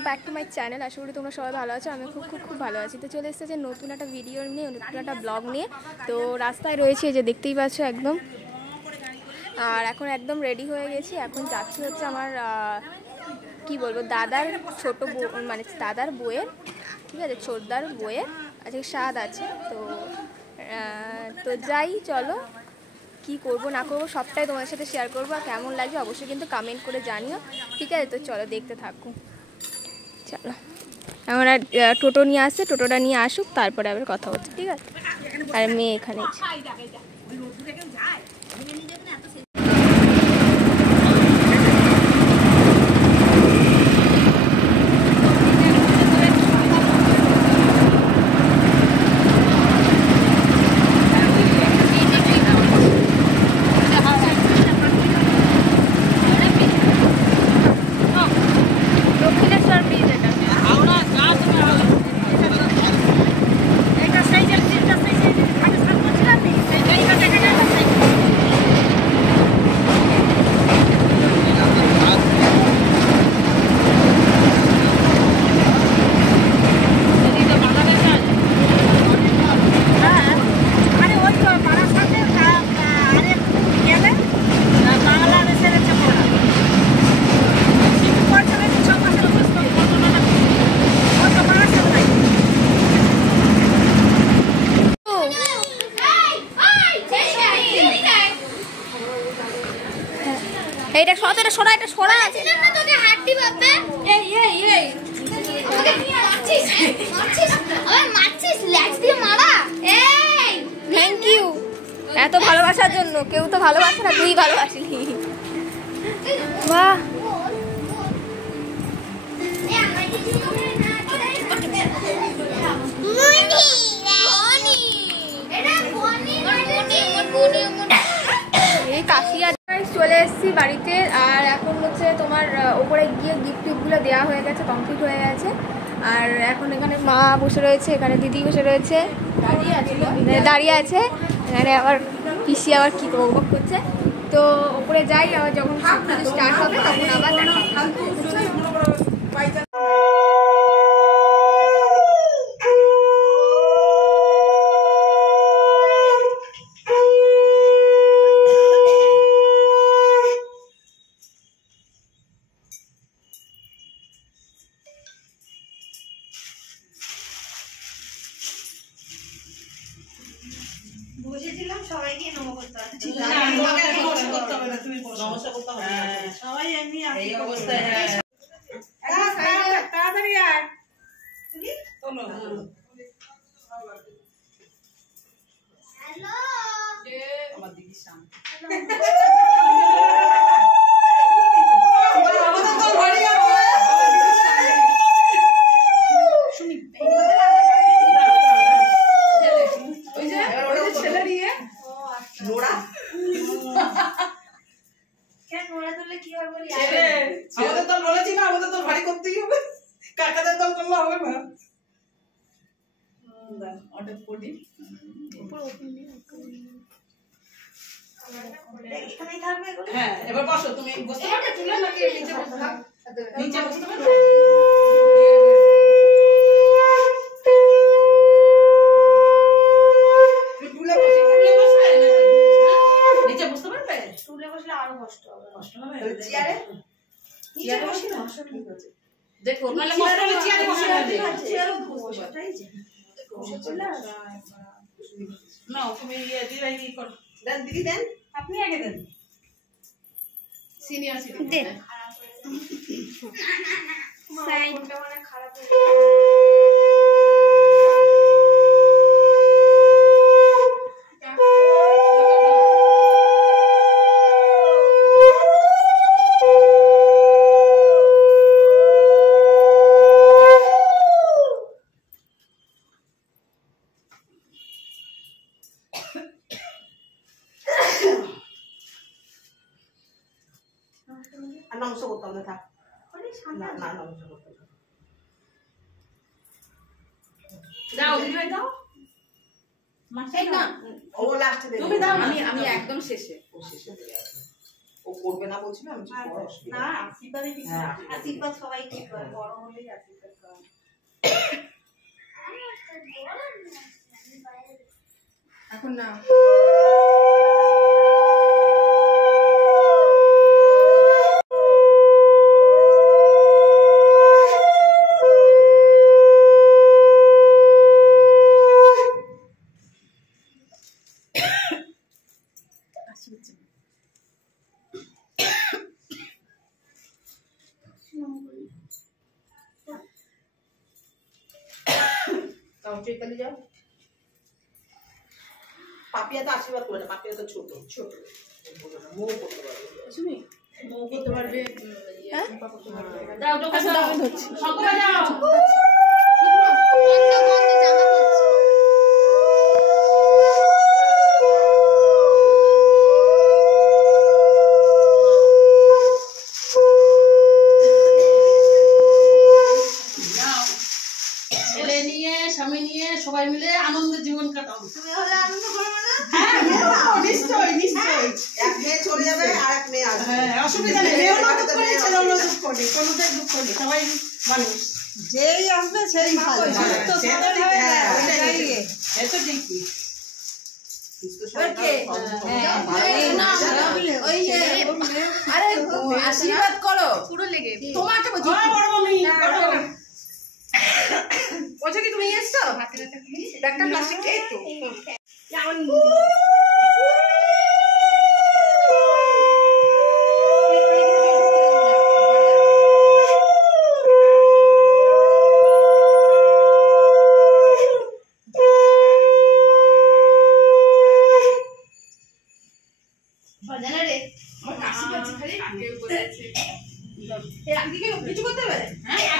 Welcome back to my channel. আশা করি তোমরা সবাই ভালো আছো। আমি খুব ভালো আছি। তো চলে এসেছে নতুন একটা ভিডিও নিয়ে, নতুন একটা ব্লগ নিয়ে। তো রাস্তায় রয়েছে, যে দেখতেই পাচ্ছ একদম। আর এখন একদম রেডি হয়ে গেছি। এখন যাচ্ছি হচ্ছে আমার কি বলবো, দাদার ছোট বউ, মানে দাদার বউয়ের, ঠিক আছে, ছোটদার বউয়ের আজকে স্বাদ আছে। তো যাই, চলো কি করব না করব সবটাই তোমাদের সাথে শেয়ার করবো। আর কেমন লাগবে অবশ্যই কিন্তু কমেন্ট করে জানিও, ঠিক আছে? তো চলো দেখতে থাকো। চলো আমরা টোটো নিয়ে আসছে, টোটোটা নিয়ে আসুক, তারপরে আবার কথা হচ্ছে, ঠিক আছে? আর মেয়ে এখানে এইটা সতেরো সরা, এটা সরা আছে না তোকে হাঁটতে পারবে। এই এই এই তোকে নিয়ে মারছিস আমার মারছিস ল্যাক্স দিয়ে মারা। এই থ্যাংক ইউ এত ভালোবাসার জন্য। কেউ তো ভালোবাসে না, তুই ভালোবাসলি। বাহ এই কাশিয়া চলে এসেছি বাড়িতে। আর এখন হচ্ছে তোমার ওপরে গিয়ে গিফট টিফটগুলো দেওয়া হয়ে গেছে, কমপ্লিট হয়ে গেছে। আর এখন এখানে মা বসে রয়েছে, এখানে দিদি বসে রয়েছে, দাঁড়িয়ে আছে। এখানে আবার পিসি আবার কী বক করছে। তো ওপরে যাই, আবার যখন সব কিছু স্টার্ট হবে তখন আবার দেখা হবে। বসেছিলাম সবাইকে নমো করতে হবে, তুমি নমস্কার করতে হবে, সবাই এমনি এই অবস্থায়। তাড়াতাড়ি আয়, চলো। হ্যালো আমার দিদির সামনে আমাদের দল বলেছি না, আমাদের দল ভারী করতেই হবে, কাকাদের দল করলে হবে না। হ্যাঁ এবার বসো, তুমি বসতে পারবে তুলে নাকি নিচে বসতে পারবে? নিচে বসতে পারবে? নিচে বসতে পারবে? টুলে বসলে আরো কষ্ট হবে। কষ্ট হবে চেয়ারে? চেয়ারে বসি না, ঠিক আছে। দেখো নালে কষ্ট হলে চেয়ারে বসে যাবে। চেয়ারে বসতে পারবে। না তুমি দিদিভাই কি করো? দেন দিদি দেন, আপনি আগে দেন। সিনিয়র সিটি দেন। সাইডটা মানে খারাপ হয়ে নমস্কার করতে হবে। থাক না না নমস্কার করতে হবে। দাও দিদিভাই দাও। মাসে না ও লাস্টে দেবে, তুমি দাও। আমি একদম শেষে। ও শেষে দেবে। ও ও করবে না বলছিল আমি না আশীর্বাদে কি আশীর্বাদ সবাই কি করে বড় হলেই আশীর্বাদ করে এখন না যাও পাপিয়া তো আশীর্বাদ করে না পাপিয়া তো ছোট ছোট মৌ করতে পারবে মৌ করতে পারবে দাও সকলে যাও স্বামী নিয়ে সবাই মিলে আনন্দের জীবন কাটাও তুমি হলে আনন্দ করবে না হ্যাঁ নিশ্চয়ই নিশ্চয়ই এক মেয়ে চলে যাবে আর এক মেয়ে আসবে হ্যাঁ অসুবিধা নেই মেয়েও না দুঃখ নেই ছেলেও না দুঃখ নেই কোনোটাই দুঃখ নেই সবাই মানুষ যেই আসবে সেই ভালো তো সবাই হ্যাঁ এটা ঠিকই আশীর্বাদ করো পুরো লেগে তোমাকে বলছি বলছো কি তুমি এসছো ব্যাগটা প্লাস্টিক একটু কিছু করতে হবে হ্যাঁ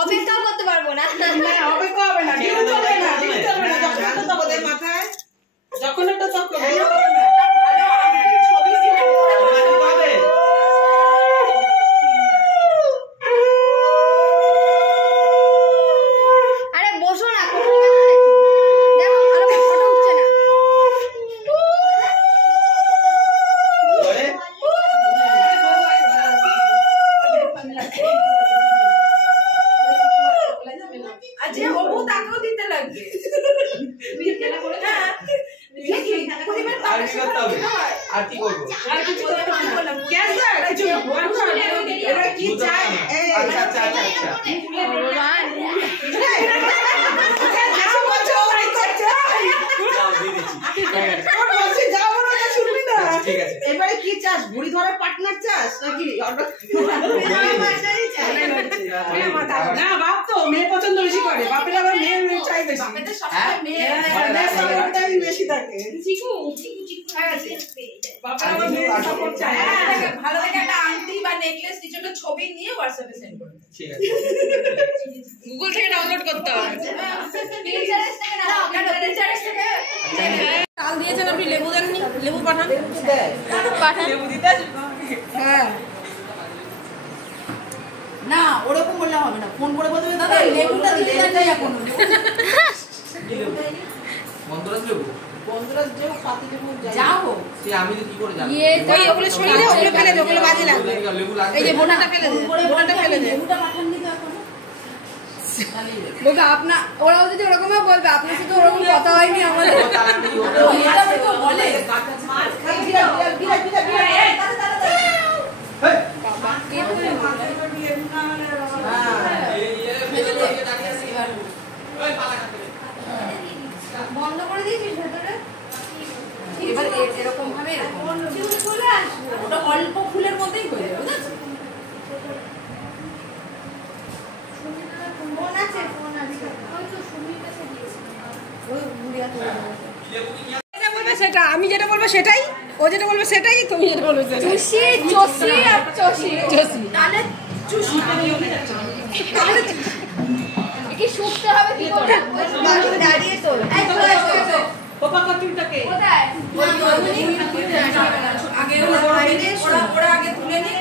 অপেক্ষা করতে পারবো না অপেক্ষা হবে না মাথায় যখন একটা আরে বসো না দেখো ভালো ফটো উঠছে না আর কি করবো কি চাই আচ্ছা আচ্ছা আচ্ছা আচ্ছা এবারে কি চাস বুড়ি ধরার পার্টনার চাস নাকি না বাপ তো মেয়ে পছন্দ বেশি করে বাপের আবার মেয়ে চাই বেশি থাকে ভালো দেখে একটা আংটি বা নেকলেস কিছু একটা ছবি নিয়ে হোয়াটসঅ্যাপে সেন্ড করে ঠিক আছে গুগল থেকে ডাউনলোড করতে হবে তাল দিয়েছেন আপনি লেবু দেননি লেবু পাঠান লেবু দিতে হ্যাঁ না ওরকম বললে হবে না ফোন করে বলতে দাদা লেবুটা দিতে যাই এখন বন্ধুরাজ লেবু বন্ধুরাজ যেও পাতি লেবু যাও সে আমি তো কি করে জানি ওই ওগুলো ছড়িয়ে দে ওগুলো ফেলে দে ওগুলো বাজে লাগবে লেবু লাগবে এই যে বোনাটা ফেলে দে বোনাটা ফেলে দে লেবুটা পাঠান দিতে এখন বলবে আপনার ওরাও যদি ওরকম বলবে আপনার সাথে ওরকম কথা হয়নি আমাদের বলে বন্ধ করে দিয়েছিস ভেতরে এবার এরকম ভাবে ওটা অল্প ফুলের মধ্যেই হয়ে যাবে বুঝেছো ফোন আছে হয়তো সুমির কাছে দিয়েছি ওই বুড়িয়া তো যেটা বলবে সেটা আমি যেটা বলবো সেটাই ও যেটা বলবে সেটাই, তুমি যেটা বলবে সেটাই। চুষি চষি আর চষি চষি। তাহলে চুষি কি শুকতে হবে কি করে? দাঁড়িয়ে তো পোপা কচুরটাকে কোথায়? ওরা আগে তুলে নিয়ে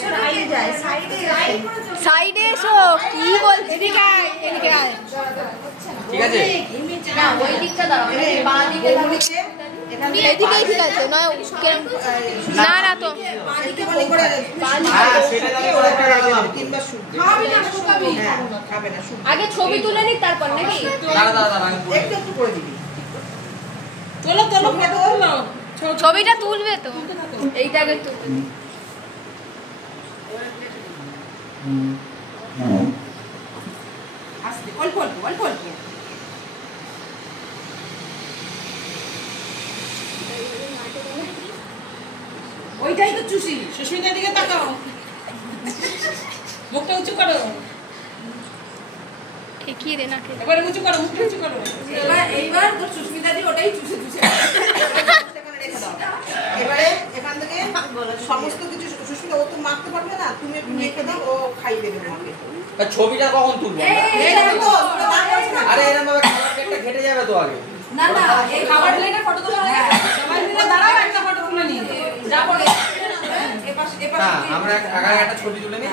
সাইডে যায়, সাইডে যায়। সাইডে এসো, কি বলছিস? এদিকে আয়, এদিকে আয়। ঠিক আছে না ওই দিকটা দাঁড়াও, বাঁ দিকে দাঁড়াও। এদিকেই ঠিক আছে, নয় কেরম? না না তো হ্যাঁ সেটা দাঁড়িয়ে করে একটা লাগালাম আগে ছবি তুলে নিক তারপর নাকি? দাঁড়া দাঁড়া দাঁড়া আমি বলি। তোলো তোলো ফটো তোলো। ছবিটা তুলবে তো, এইটা আগে তুলবে। আস্তে, অল্প অল্প অল্প অল্প। ওইটাই তো চুষি। সুস্মিতার দিকে তাকাও, মুখটা উঁচু করো, ঠিকই রে নাকি? এবারে উঁচু করো, মুখটা উঁচু করো। এইবার তো সুস্মিতা দি ওটাই চুষে চুষে এবারে এখান থেকে সমস্ত কিছু সুস্মিতা ও তো মাখতে পারবে না, তুমি একটু মেখে দাও, ও খাইয়ে দেবে তোমাকে। তা ছবিটা কখন তুলবো আমরা? এইটা তো আরে এরকম ভাবে খাবার প্লেটটা ঘেটে যাবে তো আগে। না না, এই খাবার প্লেটের ফটো তোলা হয়ে গেছে। সবাই মিলে দাঁড়াও, একটা ফটো তুলে নিই। যা পড়ে এপাশ এপাশ হ্যাঁ আমরা আগে একটা ছবি তুলে নিই।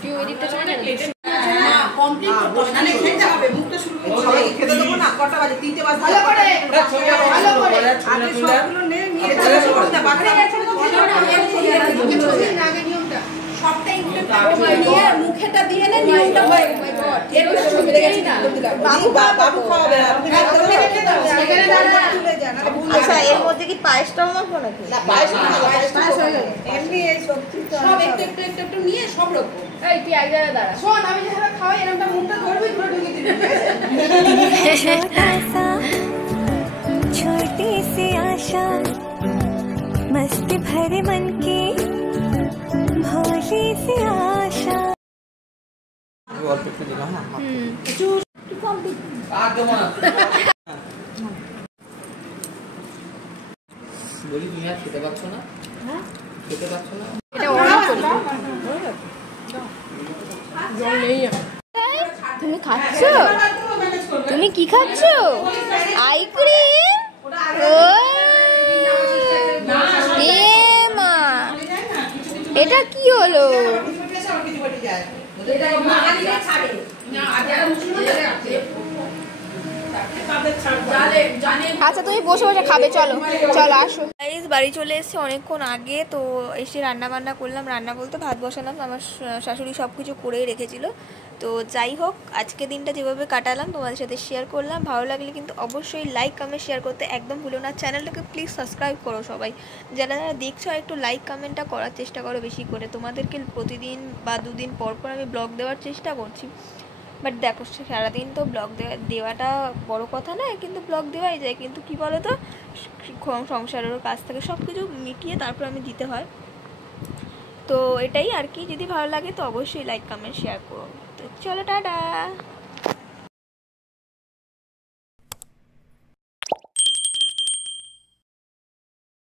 তুই ওই দিকটা চলে না? না কমপ্লিট করতে হবে, মানে খেতে হবে, মুখটা শুরু করতে হবে। সবাইকে খেতে দেবো না, কটা বাজে? 3টে বাজে। ভালো করে ওটা ছবিটা ভালো করে আগে তুলে সবগুলো নিয়ে নিয়ে আগে চলে করে যাবো। বাকি সবটাই নিয়ে মুখেটা দিয়ে নে, নিয়মটা হয়ে গেছে। এরপর ছবি দেখেছি না, বাবু খাওয়াবে না, তুমি খেতে দাও। সেখানে দাঁড়া। আচ্ছা, এর মধ্যে কি পায়েসটাও মাখবো নাকি? না, পায়েস না, পায়েস হয়ে যাবে। এমনি এই সবজি তো সব একটু একটু একটু একটু নিয়ে সব রকম। এই তুই এক জায়গায় দাঁড়া। শোন, আমি যেভাবে খাওয়াই এরকমটা মুখটা ধরবি, ধরে ঢুকে দিবি। छोटा सा छोटी सी आशा मस्ती भरे मन की भोली सी आशा অল্প একটু দিলাম না আর দেবো না। বলি তুমি আর খেতে পাচ্ছ না? হ্যাঁ খেতে পাচ্ছ না? এটা অন করি। তুমি খাচ্ছ? তুমি কি খাচ্ছ? আইসক্রিম? এ মা, এটা কি হলো? আচ্ছা তুমি বসে বসে খাবে, চলো চলো আসো। গাইস বাড়ি চলে এসেছি অনেকক্ষণ আগে, তো এসে রান্না বান্না করলাম, রান্না বলতে ভাত বসালাম, আমার শাশুড়ি সব কিছু করেই রেখেছিল। তো যাই হোক, আজকে দিনটা যেভাবে কাটালাম তোমাদের সাথে শেয়ার করলাম। ভালো লাগলে কিন্তু অবশ্যই লাইক কমেন্ট শেয়ার করতে একদম ভুলো না। চ্যানেলটাকে প্লিজ সাবস্ক্রাইব করো সবাই, যারা যারা দেখছো একটু লাইক কমেন্টটা করার চেষ্টা করো বেশি করে। তোমাদেরকে প্রতিদিন বা দুদিন পর পর আমি ব্লগ দেওয়ার চেষ্টা করছি, বাট দেখো সারাদিন তো ব্লগ দেওয়াটা বড় কথা নয়, কিন্তু ব্লগ দেওয়াই যায়, কিন্তু কী বলো তো সংসারেরও কাজ থেকে সব কিছু মিটিয়ে তারপর আমি দিতে হয়। তো এটাই আর কি, যদি ভালো লাগে তো অবশ্যই লাইক কমেন্ট শেয়ার করো। তো চলো টাটা।